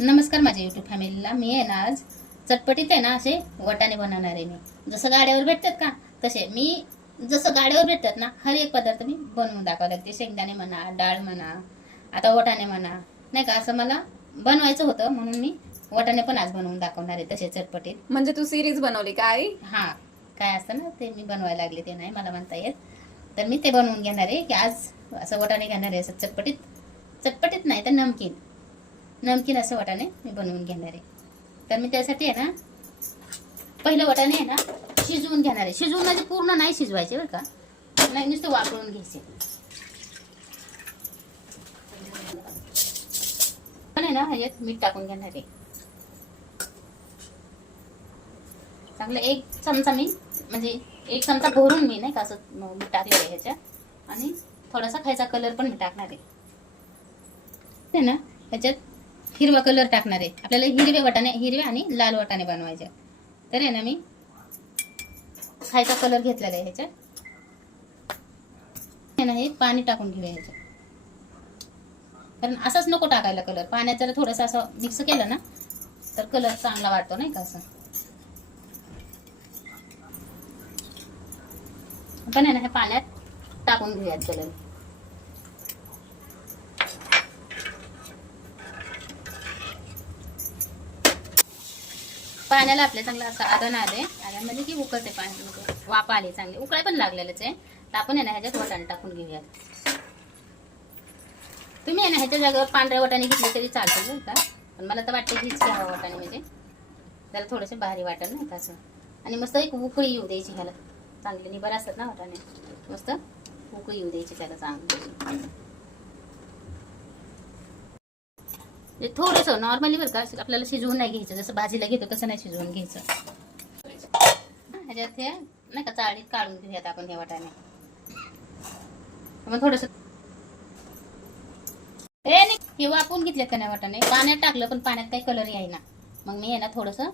नमस्कार माझ्या यूट्यूब फॅमिलीला. मी आहे ना आज चटपटीत आहे ना असे वाटाणे बनवणार आहे. मी जसं गाड्यावर भेटतात का तसे मी जसं गाड्यावर भेटतात ना हर एक पदार्थ मी बनवून दाखवतात. ते शेंगदाणे म्हणा, डाळ म्हणा, आता वाटाणे म्हणा, नाही का, असं मला बनवायचं होतं म्हणून मी वाटाणे पण आज बनवून दाखवणार आहे तसे चटपटीत. म्हणजे तू सिरीज बनवली का आई? हा, काय असतं ना ते मी बनवायला लागले, ते नाही मला म्हणता येत, तर मी ते बनवून घेणार आहे की आज असं वाटाणे घेणार आहे. असं चटपटीत चटपटीत नाही तर नमकीन असं वाटाणे मी बनवून घेणार आहे. तर मी त्यासाठी आहे ना पहिलं वाटाणे आहे ना शिजवून घेणार आहे. शिजवून म्हणजे पूर्ण नाही शिजवायचे बरं का, नाही नुसते वापरून घ्यायचे. पण आहे ना ह्याच्यात मीठ टाकून घेणार आहे. चांगलं 1 चमचा मी म्हणजे 1 चमचा भरून मी नाही का असं मीठ टाकलेलं आहे ह्याच्यात. आणि थोडासा खायचा कलर पण मी टाकणार आहे. ते ना ह्याच्यात हिरवा कलर टाकणार आहे. आपल्याला हिरवे आणि लाल वाटाणे बनवायचे. तर आहे ना मी खायचा कलर घेतलेला आहे ह्याच्यात. हे पाणी टाकून घेऊया ह्याच्यात, कारण असंच नको टाकायला कलर. पाण्यात जर थोडंसं असं मिक्स केलं ना तर कलर चांगला वाटतो नाही का. असं आपण आहे ना हे पाण्यात टाकून घेऊयात कलर. पाण्याला आपल्या चांगलं असं आदन आले, आदनमध्ये की उकळते पाणी, वाफ आले चांगले, उकळाय पण लागलेलंच आहे. तर आपण आहे ना ह्याच्यात वाटाणे टाकून घेऊयात. तुम्ही आहे ना ह्याच्या जागेवर पांढरे वाटाणे घेतले तरी चालतील बरं का, पण मला तर वाटतं हीच घ्यावं वाटाणे, म्हणजे जरा थोडेसे भारी वाटेल नाही का असं. आणि मस्त एक उकळी येऊ द्यायची ह्याला, चांगले निबर असतात ना वाटाणे, मस्त उकळी येऊ द्यायची त्याला चांगली. थोडंसं नॉर्मली बरं का, आपल्याला शिजवून नाही घ्यायचं, जसं भाजीला घेतो तसं नाही शिजवून घ्यायचं. ह्याच्यात हे नाही का चाळणीत काढून घेऊयात आपण हे वाटाणे. मग थोडंसं हे वापरून घेतलेत का नाही वाटाणे, पाण्यात टाकलं पण पाण्यात काही कलर येईना. मग मी आहे ना थोडंसं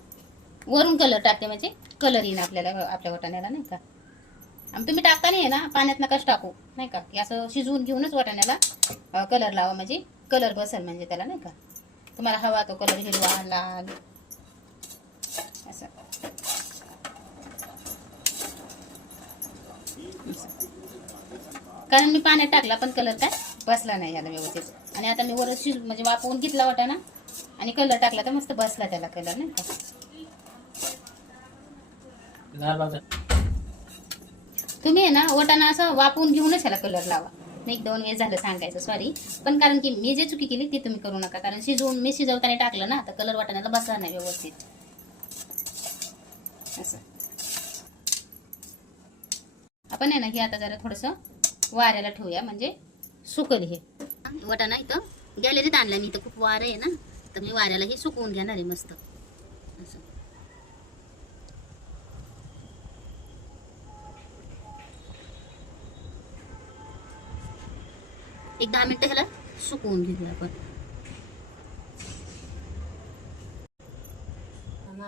वरून कलर टाकते, म्हणजे कलर येईन आपल्याला आपल्या वाटाण्याला नाही का. आणि तुम्ही टाकताना आहे ना पाण्यात नकाच टाकू नाही का, की असं शिजवून घेऊनच वाटाण्याला कलर लावा, म्हणजे कलर बसेल म्हणजे त्याला नाही का. तुम्हाला हवा तो कलर, हिरवा, लाल असं. कारण मी पाण्यात टाकला पण कलर काय बसला नाही याला व्यवस्थित. आणि आता मी वर म्हणजे वापरून घेतला वाटाणा आणि कलर टाकला तर मस्त बसला त्याला कलर नाही का. तुम्ही आहे ना वाटाणा असं वापरून घेऊनच ह्याला कलर लावा. 1-2 वेळेस झालं सांगायचं, सॉरी. पण कारण की मी जे चुकी केली ती तुम्ही करू नका, कारण मी शिजवताना टाकलं ना तर कलर वाटाण्याला बसला नाही व्यवस्थित असं. आपण आहे ना हे आता जरा थोडंसं वाऱ्याला ठेवूया, म्हणजे सुकल हे वाटाणा. इथं गॅलरीत आणला मी, इथं खूप वारं आहे ना, तर मी वाऱ्याला हे सुकवून घेणार आहे मस्त असं. एक 10 मिनिटं ह्याला सुकवून घेऊया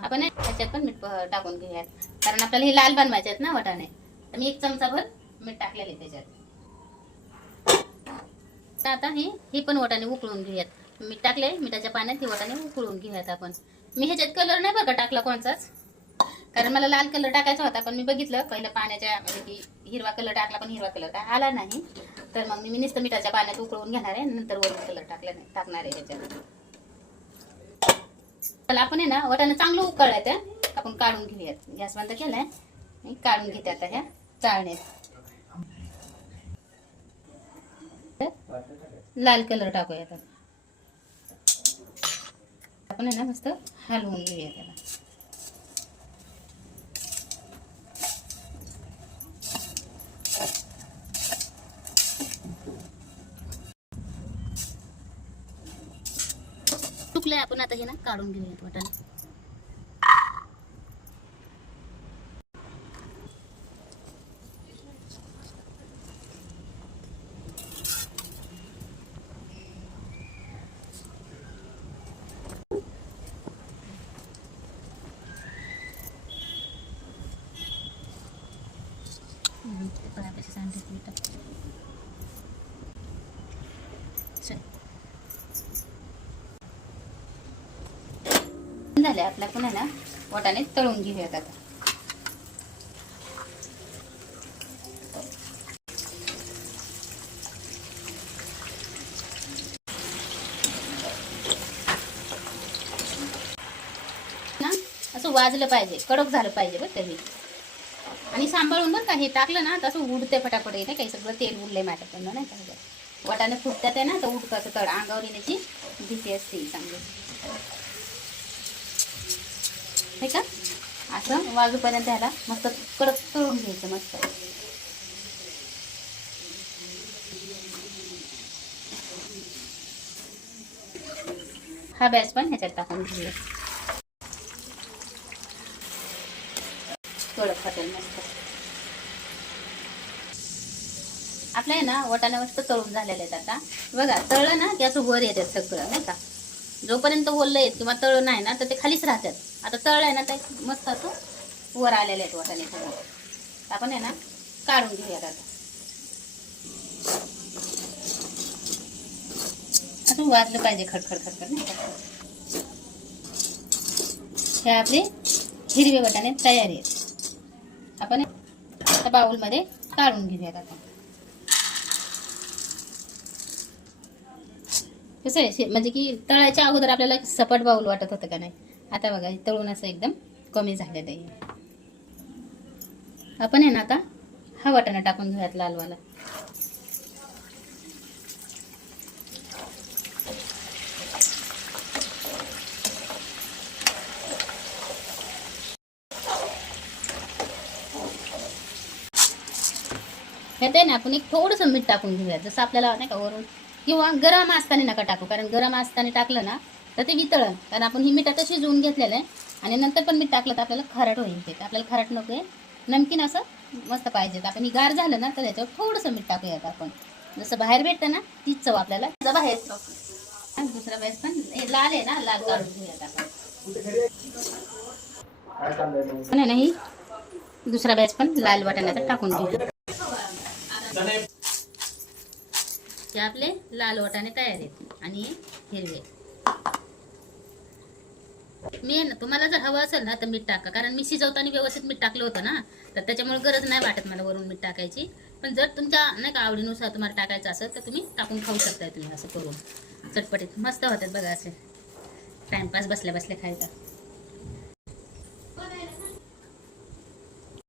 आपण ह्याच्यात पण मीठ टाकून घेऊयात, कारण आपल्याला हे लाल बनवायचे आहेत ना वाटाणे. तर मी 1 चमचाभर मीठ टाकलेले त्याच्यात. तर आता हे पण वाटाणे उकळून घेऊयात. मीठ टाकले, मिठाच्या पाण्यात हे वाटाणे उकळून घेऊयात आपण. मी ह्याच्यात कलर नाही बरं का टाकला कोणचाच, कारण मला लाल कलर टाकायचा होता, पण मी बघितलं पहिलं पाण्याच्या म्हणजे की हिरवा कलर टाकला पण हिरवा कलर काय आला नाही. तर मग मी नुसतं मिठाच्या पाण्यात उकळून घेणार आहे, नंतर वरून कलर टाकणार आहे ह्याच्यात. तर आपण आहे ना वाटाणा चांगलं उकळलाय, त्या आपण काढून घेऊयात. गॅस बंद केलाय, काढून घेते आता ह्या चाळणीत. लाल कलर टाकूया आता आपण आहे ना मस्त हलवून घेऊया त्याला. सुकलंय, आपण आता हे ना काढून घेऊयात वाटाणे. झाले आपला पण आहे ना वाटाणे तळून घेऊयात आता. ना असं वाजलं पाहिजे, कडक झालं पाहिजे बरं तरी. आणि सांभाळून बरं का, हे टाकलं ना तसं उडते फटाफट नाही काही, सगळं तेल उडलंय माझ्याकडनं नाही का. वाटाणे फुटतात आहे ना तर उडतं तड, अंगावर येण्याची भीती असते चांगली नाही का. असं वाजूपर्यंत ह्याला मस्त कडक तळून घ्यायचं मस्त. हा बॅस पण ह्याच्यात टाकून घेऊया, कडक फाटेल मस्त. आपलं आहे ना वाटाणे मस्त तळून झालेले आहेत. आता बघा तळलं ना की असं वर येतात सगळं नाही का. जोपर्यंत ओललं येत किंवा तळलं नाही ना तर ते खालीच राहतात. आता तळलंय ना ते मस्त असं वर आलेले आहेत वाटाणे सगळं. आपण आहे ना काढून घेऊयात आता. असं वाजलं पाहिजे खडखड खडखड नाही का. हे आपले हिरवे वाटाणे तयार आहेत. आपण त्या बाउलमध्ये काढून घेऊयात आता. कसं आहे म्हणजे की तळायच्या अगोदर आपल्याला सपाट बाउल वाटत होतं का नाही. आता बघा तळून असं एकदम कमी झालेलं आहे. आपण आहे ना आता हा वाटाणा टाकून घेऊयात लालवाला. ह्यात आहे ना आपण एक थोडंसं मीठ टाकून घेऊयात, जसं आपल्याला नाही का वरून, किंवा गरम असताना नका टाकू, कारण गरम असताना टाकलं ना तर ते वितळण. कारण आपण ही मीठ आता शिजवून घेतलेलं आहे आणि नंतर पण मीठ टाकलं तर आपल्याला खारट होईल. ते आपल्याला खारट नको आहे, नमकीन असं मस्त पाहिजे. आपण ही गार झालं ना तर याच्यावर थोडंसं मीठ टाकूयात आपण. जसं बाहेर भेटतं ना तीच चव आपल्याला बाहेर. दुसरा वेळेस पण हे लाल आहे ना, लाल काढून घेऊयात आपण नाही. दुसरा बॅच पण लाल वाटाण्याचा टाकून घेऊया. हे आपले लाल वाटाणे तयार आहेत आणि हिरवे. मी ना तुम्हाला जर हवं असेल ना तर मीठ टाका, कारण मी शिजवताना व्यवस्थित मीठ टाकलं होतं ना तर त्याच्यामुळे गरज नाही वाटत मला वरून मीठ टाकायची. पण जर तुमच्या नाही का आवडीनुसार तुम्हाला टाकायचं असेल तर तुम्ही टाकून खाऊ शकताय. तुम्ही असं करून चटपटीत मस्त होतात बघा असे, टाइमपास बसल्या बसल्या खायचा.